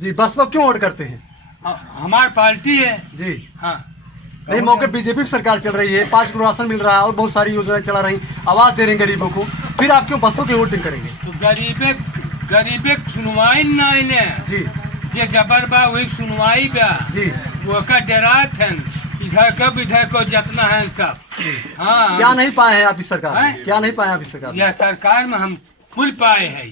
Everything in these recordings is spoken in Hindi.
जी, बसपा क्यों वोट करते हैं? हमारी पार्टी है जी हाँ। नहीं, मौके बीजेपी की सरकार चल रही है, 5 किलो राशन मिल रहा है और बहुत सारी योजनाएं चला रही, आवाज दे रही गरीबों को, फिर आप क्यों बसपा की वोटिंग करेंगे? तो गरीबे सुनवाई ना इने जी जे जबर बा वही सुनवाई बा जी वो का डरात है इधर कब इधर को जितना है सब। हाँ क्या नहीं पाए हैं आप इस सरकार में? हैं? क्या नहीं पाए आप इस सरकार में? यह सरकार में हम कुल पाए हैं।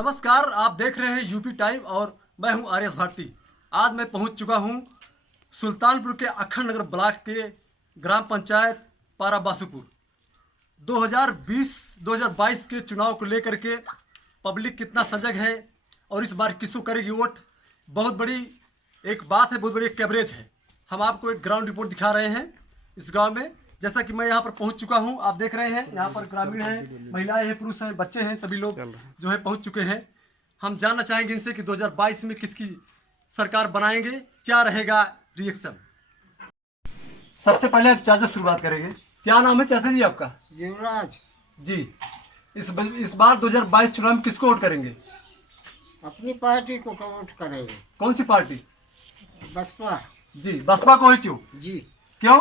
नमस्कार, आप देख रहे हैं यूपी टाइम और मैं हूं आर्यस भारती। आज मैं पहुंच चुका हूं सुल्तानपुर के अखंड नगर ब्लॉक के ग्राम पंचायत पारा बासुपुर। 2020-2022 के चुनाव को लेकर के पब्लिक कितना सजग है और इस बार किसको करेगी वोट, बहुत बड़ी एक बात है, बहुत बड़ी एक कवरेज है। हम आपको एक ग्राउंड रिपोर्ट दिखा रहे हैं इस गांव में। जैसा कि मैं यहाँ पर पहुँच चुका हूँ, आप देख रहे हैं यहाँ पर ग्रामीण हैं, महिलाएं हैं, पुरुष हैं, बच्चे हैं, सभी लोग जो है पहुँच चुके हैं। हम जानना चाहेंगे इनसे कि 2022 में किसकी सरकार बनाएंगे, क्या रहेगा रिएक्शन। सबसे पहले हम चाचा शुरुआत करेंगे। क्या नाम है चाचा जी आपका? युवराज जी, इस बार 2022 चुनाव में किसको वोट करेंगे? अपनी पार्टी को वोट करेंगे। कौन सी पार्टी? बसपा। जी, बसपा को है। क्यों? जी क्यों?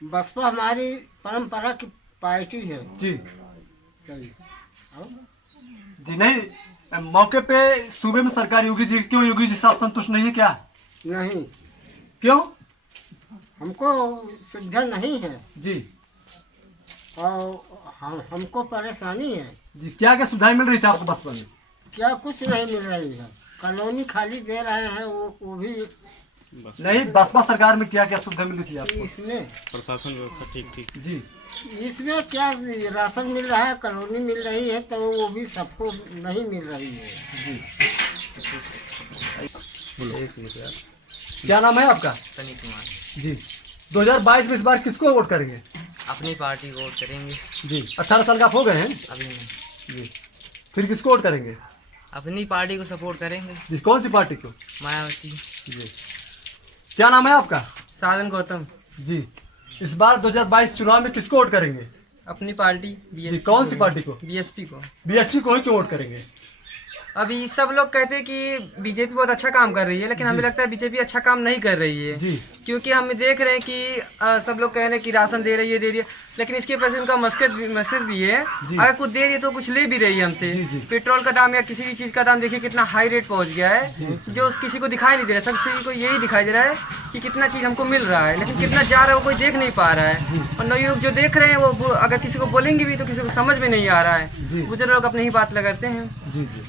बसपा हमारी परंपरा की पार्टी है। जी सही। जी नहीं, मौके पे सूबे में सरकार योगी जी, क्यों योगी जी से आप संतुष्ट नहीं है क्या? नहीं, क्यों? हमको सुविधा नहीं है जी और हमको परेशानी है। जी, क्या क्या सुविधाएं मिल रही थी आपको बसपा में? क्या कुछ नहीं मिल रही है। कॉलोनी खाली दे रहे हैं, वो भी नहीं, बसपा सरकार में क्या क्या सुविधा मिल रही थी आपको? इसमें प्रशासन व्यवस्था ठीक जी इसमें क्या राशन मिल रहा है, कॉलोनी मिल रही है, तो वो भी सबको नहीं मिल रही है। जी, क्या नाम है आपका? सनी कुमार। जी, 2022 में इस बार किसको वोट करेंगे? अपनी पार्टी को वोट करेंगे। जी, 18 साल का आप हो गए हैं। अभी नहीं, जी, फिर किसको वोट करेंगे? अपनी पार्टी को सपोर्ट करेंगे। जी, कौन सी पार्टी को? मायावती। जी, क्या नाम है आपका? साधन गौतम। जी, इस बार 2022 चुनाव में किसको वोट करेंगे? अपनी पार्टी जी, कौन सी पार्टी को? बीएसपी को। बीएसपी को ही क्यों वोट करेंगे? अभी सब लोग कहते हैं कि बीजेपी बहुत अच्छा काम कर रही है, लेकिन हमें लगता है बीजेपी अच्छा काम नहीं कर रही है। जी, क्योंकि हम देख रहे हैं कि सब लोग कह रहे हैं कि राशन दे रही है, लेकिन इसके पैसे उनका मकसद भी है। जी। अगर कुछ दे रही है तो कुछ ले भी रही है हमसे। जी, जी। पेट्रोल का दाम या किसी भी चीज़ का दाम देखिए कितना हाई रेट पहुंच गया है, जो किसी को दिखाई नहीं दे रहा है। सब किसी को यही दिखाई दे रहा है कि कितना चीज़ हमको मिल रहा है, लेकिन कितना जा रहा है वो कोई देख नहीं पा रहा है। और नवयुवक जो देख रहे हैं वो अगर किसी को बोलेंगे भी तो किसी को समझ में नहीं आ रहा जी। है। बुजुर्ग लोग अपनी ही बात लगाते हैं। जी जी,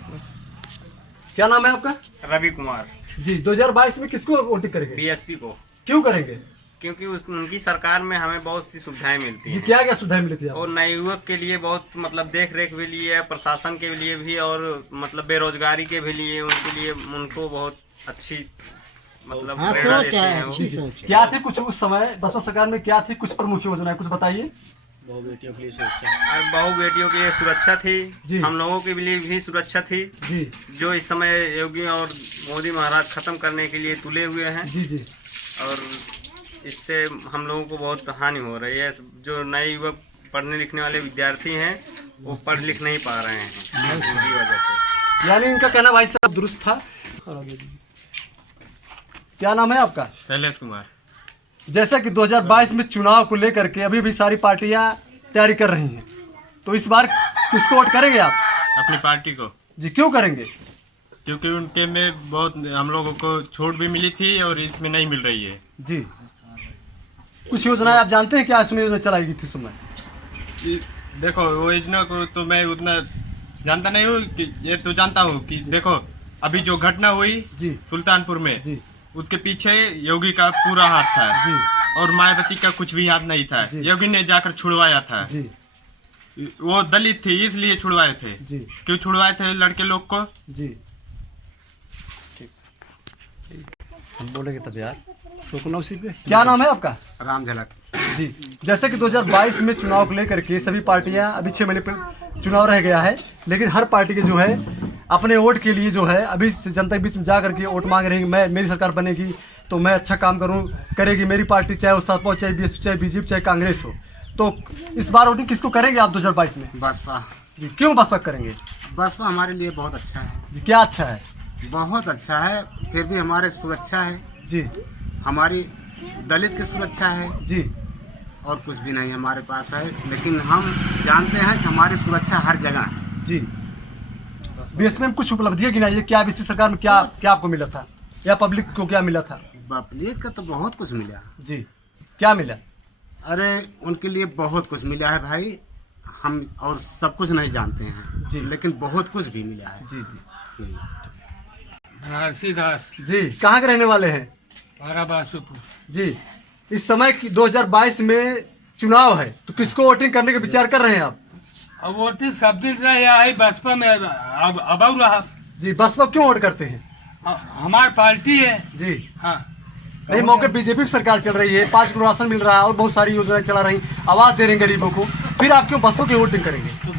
क्या नाम है आपका? रवि कुमार। जी, 2022 में किसको वोटिंग करेंगे? बीएसपी को, क्यों करेंगे? क्योंकि उनकी सरकार में हमें बहुत सी सुविधाएं मिलती जी, हैं क्या क्या सुविधाएं मिली थी आपको? और नवयुवक के लिए बहुत मतलब देख रेख भी लिए, प्रशासन के लिए भी, और मतलब बेरोजगारी के भी लिए उनके लिए उनको बहुत अच्छी मतलब हाँ, प्रेरणा सोच देते है, हैं वो। अच्छी सोच है। क्या थी कुछ उस समय बसपा सरकार में, क्या थी कुछ प्रमुख योजनाएं, कुछ बताइए। और बहु बेटियों के लिए सुरक्षा जी। थी, हम लोगों के लिए भी सुरक्षा थी, जी जो इस समय योगी और मोदी महाराज खत्म करने के लिए तुले हुए हैं। जी जी, और इससे हम लोगों को बहुत हानि हो रही है। जो नए युवक पढ़ने लिखने वाले विद्यार्थी हैं वो पढ़ लिख नहीं पा रहे हैं इनकी वजह से। यानी इनका कहना भाई साहब दुरुस्त था। क्या नाम है आपका? शैलेश कुमार। जैसा कि 2022 में चुनाव को लेकर के अभी भी सारी पार्टियां तैयारी कर रही हैं, तो इस बार किसको वोट करेंगे आप? अपनी पार्टी को। जी, क्यों करेंगे? क्योंकि उनके में बहुत हम लोगों को छूट भी मिली थी और इसमें नहीं मिल रही है। जी, कुछ योजनाएं आप जानते हैं क्या इसमें योजना चलाई गई थी उस समय? देखो वो योजना को तो मैं उतना जानता नहीं हूँ, कि ये तो जानता हूँ कि देखो अभी जो घटना हुई जी सुल्तानपुर में, जी उसके पीछे योगी का पूरा हाथ था जी और मायावती का कुछ भी हाथ नहीं था। जी। योगी ने जाकर छुड़वाया था। जी वो दलित थी इसलिए छुड़वाए थे। जी क्यों छुड़वाए थे लड़के लोग को? जी, ठीक, हम बोलेंगे तब यार। क्या नाम है आपका? राम झलक। जी, जैसे कि 2022 में चुनाव को लेकर के सभी पार्टियां, अभी 6 महीने पर चुनाव रह गया है, लेकिन हर पार्टी के जो है अपने वोट के लिए जो है अभी जनता के बीच में जा करके वोट मांग रही है, मैं मेरी सरकार बनेगी, तो मैं अच्छा काम करूँ, करेगी मेरी पार्टी, चाहे वो सपा, चाहे बीएसपी, चाहे बीजेपी, चाहे कांग्रेस हो। तो इस बार वोटिंग किसको करेंगे आप 2022 में? बसपा। जी, क्यों बसपा करेंगे? बसपा हमारे लिए बहुत अच्छा है, जी, क्या अच्छा है? बहुत अच्छा है। फिर भी हमारे सुरक्षा है, जी हमारी दलित की सुरक्षा है, जी और कुछ भी नहीं हमारे पास है। लेकिन हम जानते हैं कि हमारी सुरक्षा हर जगह है। जी। बीएसपी में कुछ उपलब्धियाँ गिनाई है क्या? बीएसपी सरकार में क्या क्या आपको मिला था, या पब्लिक को क्या मिला था? पब्लिक का तो बहुत कुछ मिला। जी, क्या मिला? अरे उनके लिए बहुत कुछ मिला है भाई, हम और सब कुछ नहीं जानते हैं जी। लेकिन बहुत कुछ भी मिला है। जी जी बनारसी दास, जी। कहाँ के रहने वाले हैं? बारा बासुपुर। जी, इस समय की 2022 में चुनाव है, तो किसको वोटिंग करने का विचार कर रहे हैं आप? अब वोटिंग सब दिन रहे है बसपा में, अब रहा। जी, बसपा क्यों वोट करते हैं? हमारी पार्टी है। जी। हाँ, नहीं, मौके बीजेपी की सरकार चल रही है, 5 किलो राशन मिल रहा है और बहुत सारी योजनाएं चला रही, आवाज दे रही हैं गरीबों को, फिर आप क्यों बसपा की वोटिंग करेंगे? तो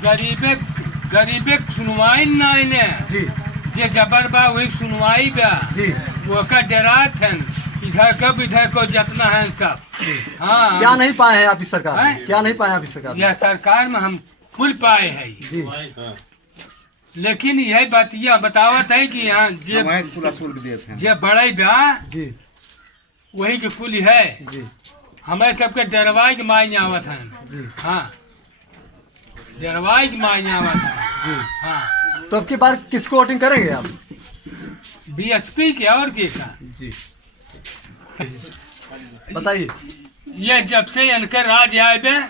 गरीबे सुनवाई नहीं ने, जी जे जबर बा वही सुनवाई बा। जी वो का डरात है, इधर कब इधर को जितना है सब। हाँ, क्या नहीं पाए हैं आप इस सरकार में? हैं? क्या नहीं पाए आप इस सरकार में? यह सरकार में हम कुल पाए है। जी लेकिन यह बात यह बतावत है कि यहाँ जे बड़े बा जी वही के कुल है। जी हमें सबके डरवाई के मायने आवत है। जी हाँ, डरवाई के मायने आवत है। जी। हाँ, तो अब की बार किसको वोटिंग करेंगे आप? बीएसपी के और के का। जी, बताइए। ये जब से इनके राज आए बे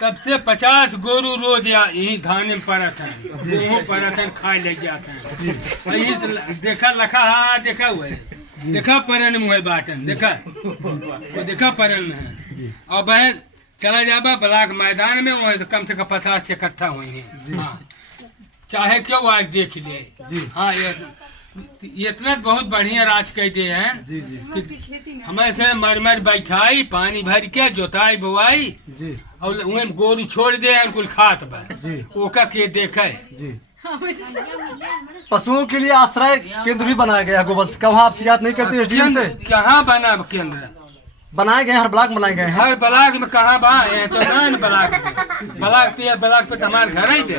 तब से 50 गोरू रोज यही धान में परत है, गेहूँ परत है, खाए लग जाते हैं। यही तो देखा लखा, हाँ देखा हुआ है, देखा परन में हुए बाटन, देखा वो देखा परन में है। और बहन चला जाबा ब्लाक मैदान में, वही तो कम से कम 50 से इकट्ठा हुए हैं। हाँ, चाहे क्यों आज देख ले। जी हाँ, ये इतना बहुत बढ़िया राज कह दे हैं। जी जी हमारे से मर बैठाई, पानी भर के जोताई बुआई, जी और उन्हें गोरू छोड़ दे कुल खात बा। जी ओका के देखे। जी। पशुओं के लिए आश्रय केंद्र भी बनाया गया है गोवंश का, वहाँ आप शिकायत नहीं करते एसडीएम से? कहाँ बना केंद्र? बनाए गए हैं, हर ब्लॉक बनाए गए हैं। हर ब्लाक में कहाँ बा है? तो ना ब्लाक पे तो हमारे घर ही पे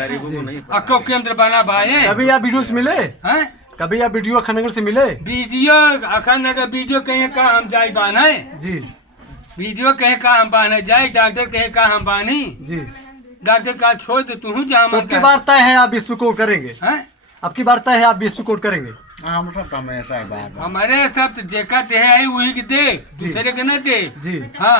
अक्को केंद्र बना बा है। कभी आप वीडियो से मिले? हैं? कभी आप वीडियो अखंडनगर से मिले? वीडियो अखंड नगर वीडियो कहीं का हम जाए बाने, जी वीडियो कहे का हम बाने जाए, डॉक्टर कहे का हम बानी, जी। डॉक्टर का छोड़ दे तू जा। तो अब की बार तय है आप बीएसपी कोड करेंगे? हैं? अब की बार तय है आप बीएसपी कोड करेंगे? हम सब हमेशा बात हमारे सब देखा दे है वही के दे, दूसरे के न दे। जी। हाँ।